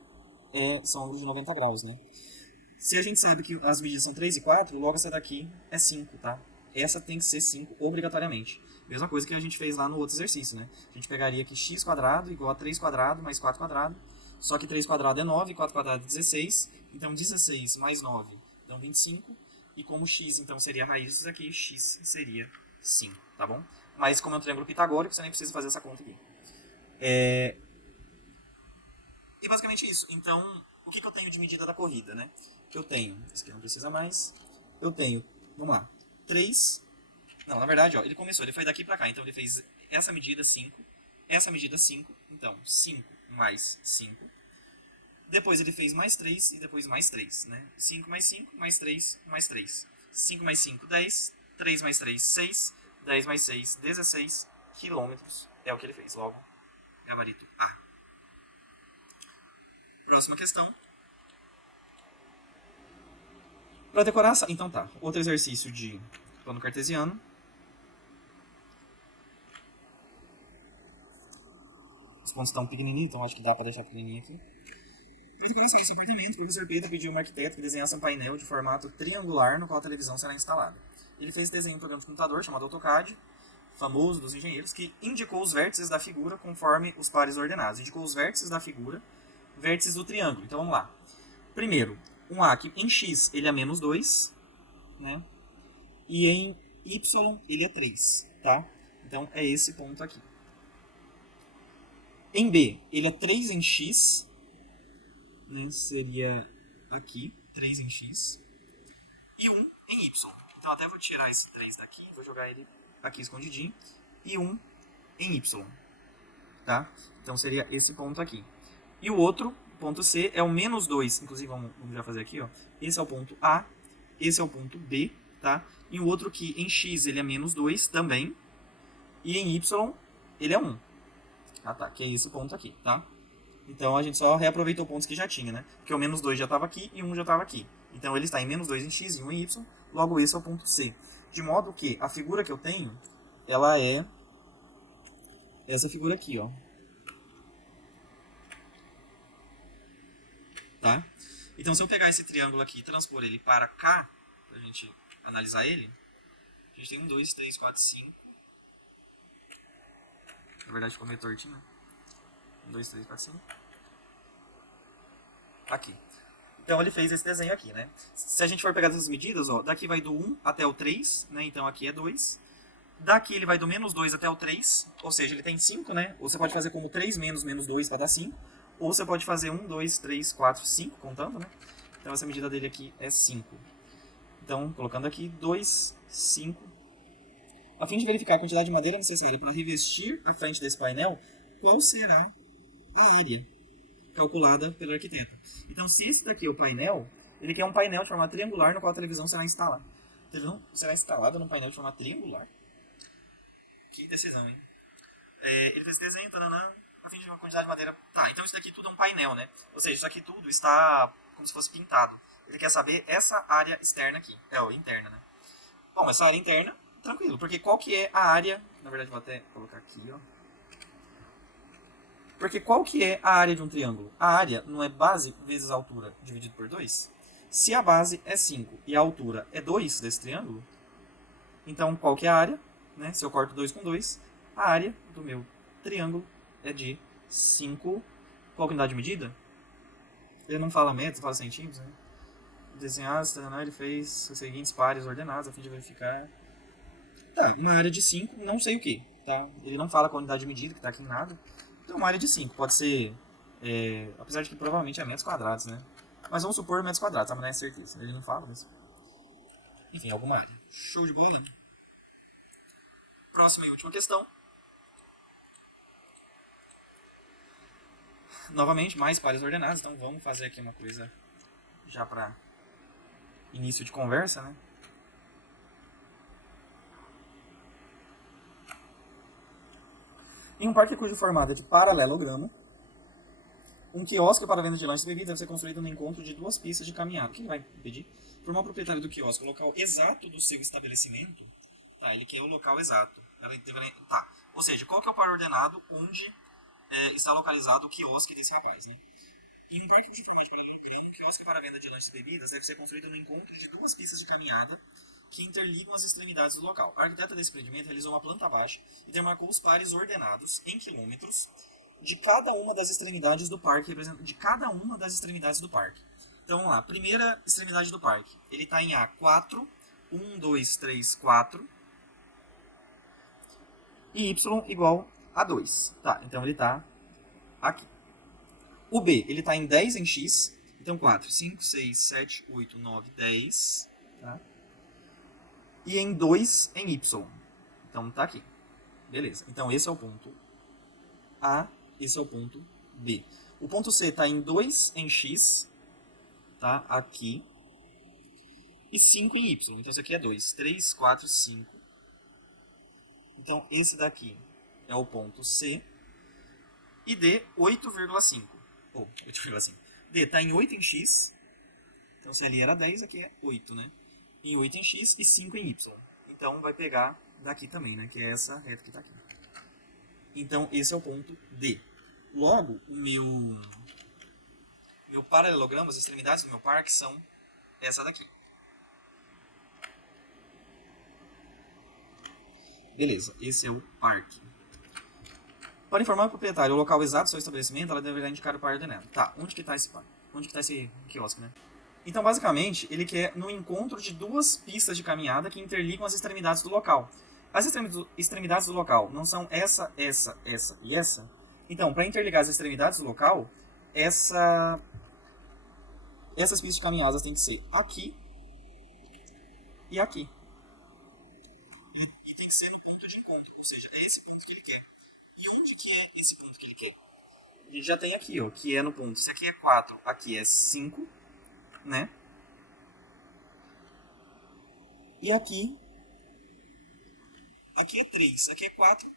são ângulos de 90 graus, né? Se a gente sabe que as medidas são 3 e 4, logo essa daqui é 5, tá? Essa tem que ser 5 obrigatoriamente. Mesma coisa que a gente fez lá no outro exercício, né? A gente pegaria aqui x² igual a 3² mais 4². Só que 3² é 9, 4² é 16. Então 16 mais 9 dão 25. E como x então seria a raiz disso aqui, x seria 5, tá bom? Mas como é um triângulo pitagórico, você nem precisa fazer essa conta aqui. E basicamente isso. Então, o que eu tenho de medida da corrida, né? Eu tenho, isso aqui não precisa mais. Eu tenho, vamos lá, 3. Não, na verdade, ó, ele começou, ele foi daqui pra cá. Então ele fez essa medida 5, essa medida 5. Então, 5 mais 5. Depois ele fez mais 3 e depois mais 3, né? 5 mais 5, mais 3, mais 3. 5 mais 5, 10. 3 mais 3, 6. 10 mais 6, 16 quilômetros. É o que ele fez. Logo, gabarito A. Próxima questão. Para decorar, então tá. Outro exercício de plano cartesiano. Os pontos estão pequenininhos, então acho que dá para deixar pequenininho aqui. Para decoração desse apartamento, o professor Pedro pediu ao arquiteto que desenhasse um painel de formato triangular no qual a televisão será instalada. Ele fez esse desenho em um programa de computador chamado AutoCAD, famoso dos engenheiros, que indicou os vértices da figura conforme os pares ordenados. Indicou os vértices da figura, vértices do triângulo. Então vamos lá. Primeiro, um A que em x ele é menos 2, né? e em Y ele é 3, tá? Então é esse ponto aqui. Em B, ele é 3 em X, né? Seria aqui, 3 em X, e 1 em Y. Então até vou tirar esse 3 daqui, vou jogar ele aqui escondidinho, e 1 em Y, tá? Então seria esse ponto aqui. E o outro, ponto C, é o menos 2, inclusive vamos já fazer aqui, ó. Esse é o ponto A, esse é o ponto B, tá? E o outro que em X ele é menos 2 também, e em Y ele é 1. Ah, tá, que é esse ponto aqui, tá? Então a gente só reaproveitou pontos que já tinha, né? Porque o menos 2 já estava aqui e 1 já estava aqui. Então ele está em menos 2 em X e 1 em Y, logo esse é o ponto C. De modo que a figura que eu tenho, ela é essa figura aqui, ó. Tá? Então se eu pegar esse triângulo aqui e transpor ele para cá, pra gente analisar ele, a gente tem 1, 2, 3, 4, 5. Na verdade ficou meio tortinho. 1, 2, 3, 4, 5. Aqui. Então ele fez esse desenho aqui, né? Se a gente for pegar essas medidas, ó, daqui vai do 1 até o 3, né? Então aqui é 2. Daqui ele vai do menos 2 até o 3, ou seja, ele tem 5, né? Ou você pode fazer como 3 menos menos 2 para dar 5. Ou você pode fazer 1, 2, 3, 4, 5, contando, né? Então essa medida dele aqui é 5. Então, colocando aqui 2, 5. A fim de verificar a quantidade de madeira necessária para revestir a frente desse painel, qual será a área calculada pelo arquiteto? Então, se esse daqui é o painel, ele quer um painel de forma triangular no qual a televisão será instalada. A televisão será instalada num painel de forma triangular? Que decisão, hein? Ele fez esse desenho, taranã, a fim de uma quantidade de madeira. Tá, então isso daqui tudo é um painel, né? Ou seja, isso aqui tudo está como se fosse pintado. Ele quer saber essa área externa aqui. Interna, né? Bom, essa área interna, tranquilo. Porque qual que é a área... Na verdade, vou até colocar aqui, ó. Porque qual que é a área de um triângulo? A área não é base vezes altura dividido por 2? Se a base é 5 e a altura é 2 desse triângulo, então qual que é a área? Né? Se eu corto 2 com 2, a área do meu triângulo é de 5. Qual que é a unidade de medida? Ele não fala metros, fala centímetros, né? Desenhado, ele fez os seguintes pares ordenados a fim de verificar. Tá, uma área de 5, não sei o que, tá? Ele não fala com a unidade de medida, que tá aqui em nada. Então uma área de 5 pode ser, apesar de que provavelmente é metros quadrados, né? Mas vamos supor metros quadrados, tá? Mas não é certeza. Ele não fala, mas... Enfim, alguma área. Show de bola. Próxima e última questão. Novamente, mais pares ordenados. Então vamos fazer aqui uma coisa já para início de conversa, né? Em um parque cujo formato é de paralelogramo, um quiosque para venda de lanches e bebidas deve ser construído no encontro de 2 pistas de caminhada. O que ele vai pedir? Formar o proprietário do quiosque o local exato do seu estabelecimento. Tá, ele quer o local exato. Tá. Ou seja, qual que é o par ordenado onde está localizado o quiosque desse rapaz, né? Em um parque de formato de paralelogramo, um quiosque para venda de lanches e bebidas deve ser construído no encontro de 2 pistas de caminhada que interligam as extremidades do local. A arquiteta desse empreendimento realizou uma planta baixa e demarcou os pares ordenados em quilômetros de cada uma das extremidades do parque, Então vamos lá, primeira extremidade do parque, ele está em A4, 1, 2, 3, 4, e Y igual a 2. Tá, então ele está aqui. O B, ele está em 10 em X, então 4, 5, 6, 7, 8, 9, 10, tá? E em 2 em Y. Então tá aqui. Beleza. Então esse é o ponto A, esse é o ponto B. O ponto C está em 2 em X, tá? Aqui. E 5 em Y. Então esse aqui é 2, 3, 4, 5. Então esse daqui é o ponto C. E D, 8,5. Ou 8,5. D está em 8 em X. Então se ali era 10, aqui é 8, né? Em 8 em X e 5 em Y. Então vai pegar daqui também, né? Que é essa reta que está aqui. Então esse é o ponto D. Logo, o meu paralelogramo, as extremidades do meu parque são essa daqui. Beleza, esse é o parque. Para informar o proprietário o local exato do seu estabelecimento, ela deverá indicar o par ordenado. Tá, onde que está esse par? Onde que está esse quiosque, né? Então, basicamente, ele quer no encontro de duas pistas de caminhada que interligam as extremidades do local. As extremidades do local não são essa e essa? Então, para interligar as extremidades do local, essas pistas de caminhadas têm que ser aqui e aqui. E tem que ser no ponto de encontro, ou seja, é esse ponto que ele quer. E onde que é esse ponto que ele quer? Ele já tem aqui, ó, que é no ponto. Se aqui é 4, aqui é 5, né? E aqui é 3, aqui é 4,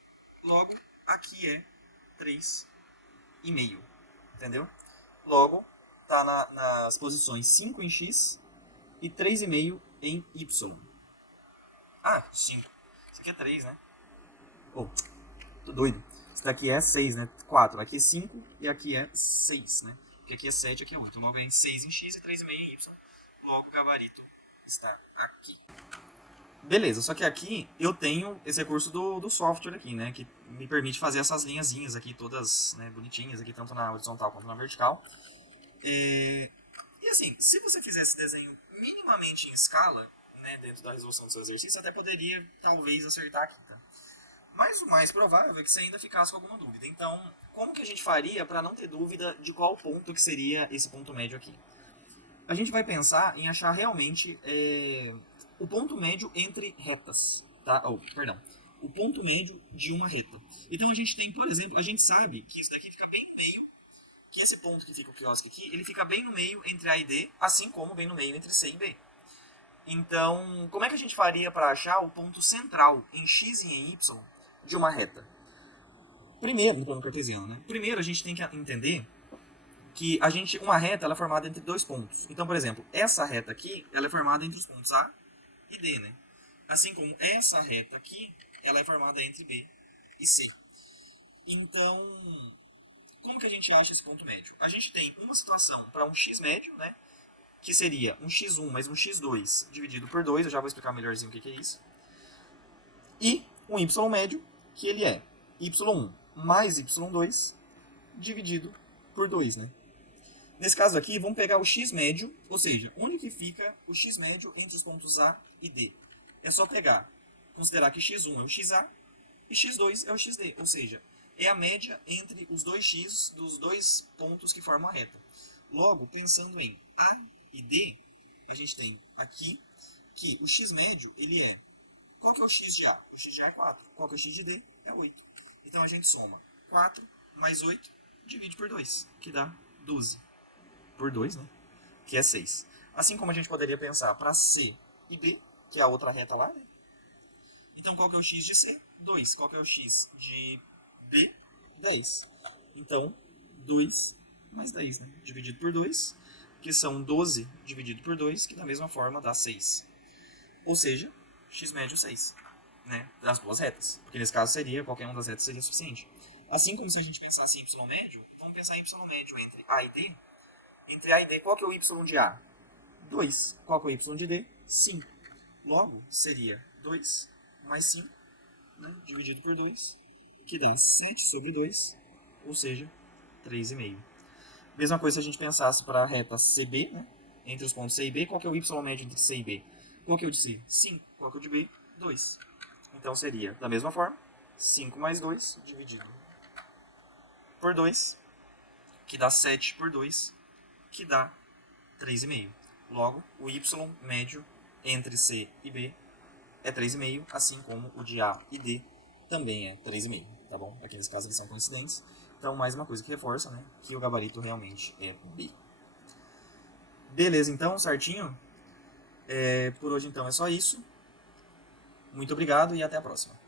logo aqui é 3,5, entendeu? Logo, tá nas posições 5 em x e 3,5 em y. Ah, 5. Isso aqui é 3, né? Oh, tô doido. Isso daqui é 6, né? 4. Aqui é 5 e aqui é 6, né? Porque aqui é 7, aqui é 8. Logo é 6 em x e 3,5 em y. Logo o gabarito está aqui. Beleza, só que aqui eu tenho esse recurso do software aqui, né? Que me permite fazer essas linhazinhas aqui, todas, né, bonitinhas aqui, tanto na horizontal quanto na vertical. E assim, se você fizer esse desenho minimamente em escala, né, dentro da resolução do seu exercício, até poderia, talvez, acertar aqui, tá? Mas o mais provável é que você ainda ficasse com alguma dúvida. Então, como que a gente faria para não ter dúvida de qual ponto que seria esse ponto médio aqui? A gente vai pensar em achar realmente o ponto médio entre retas, tá? Perdão, o ponto médio de uma reta. Então a gente tem, por exemplo, a gente sabe que isso daqui fica bem no meio, que esse ponto que fica o quiosque aqui, ele fica bem no meio entre A e D, assim como bem no meio entre C e B. Então, como é que a gente faria para achar o ponto central em x e em y de uma reta? Primeiro, no plano cartesiano, né? Primeiro a gente tem que entender que uma reta ela é formada entre dois pontos. Então, por exemplo, essa reta aqui, ela é formada entre os pontos A e D, né? Assim como essa reta aqui, ela é formada entre B e C. Então, como que a gente acha esse ponto médio? A gente tem uma situação para um x médio, né? Que seria um x1 mais um x2 dividido por 2, eu já vou explicar melhorzinho o que é isso. E um y médio, que ele é y1 mais y2 dividido por 2, né? Nesse caso aqui, vamos pegar o x médio, ou seja, onde que fica o x médio entre os pontos A e D? É só pegar, considerar que x1 é o xa e x2 é o xd, ou seja, é a média entre os dois x dos dois pontos que formam a reta. Logo, pensando em A e D, a gente tem aqui que o x médio, ele é... Qual que é o x de A? O x de A é 4. Qual que é o x de D? É 8. Então a gente soma 4 mais 8, divide por 2, que dá 12. Por 2, né? Que é 6. Assim como a gente poderia pensar para C e B, que é a outra reta lá, né? Então qual que é o x de C? 2. Qual que é o x de B? 10. Então, 2 mais 10, né? Dividido por 2, que são 12 dividido por 2, que da mesma forma dá 6. Ou seja, x médio 6, né? Das duas retas. Porque nesse caso seria, qualquer uma das retas seria suficiente. Assim como se a gente pensasse em y médio, vamos pensar em y médio entre A e D. Entre A e D, qual que é o y de A? 2. Qual que é o y de D? 5. Logo, seria 2 mais 5, né, dividido por 2, que dá 7 sobre 2, ou seja, 3,5. Mesma coisa se a gente pensasse para a reta CB, né, entre os pontos C e B, qual que é o y médio entre C e B? Qual que é o de C? 5. Qual que é o de B? 2. Então seria, da mesma forma, 5 mais 2 dividido por 2, que dá 7 por 2, que dá 3,5. Logo, o y médio entre C e B é 3,5, assim como o de A e D também é 3,5, tá bom? Aqui nesse caso eles são coincidentes. Então, mais uma coisa que reforça, né, que o gabarito realmente é B. Beleza, então, certinho? Por hoje, então, é só isso. Muito obrigado e até a próxima.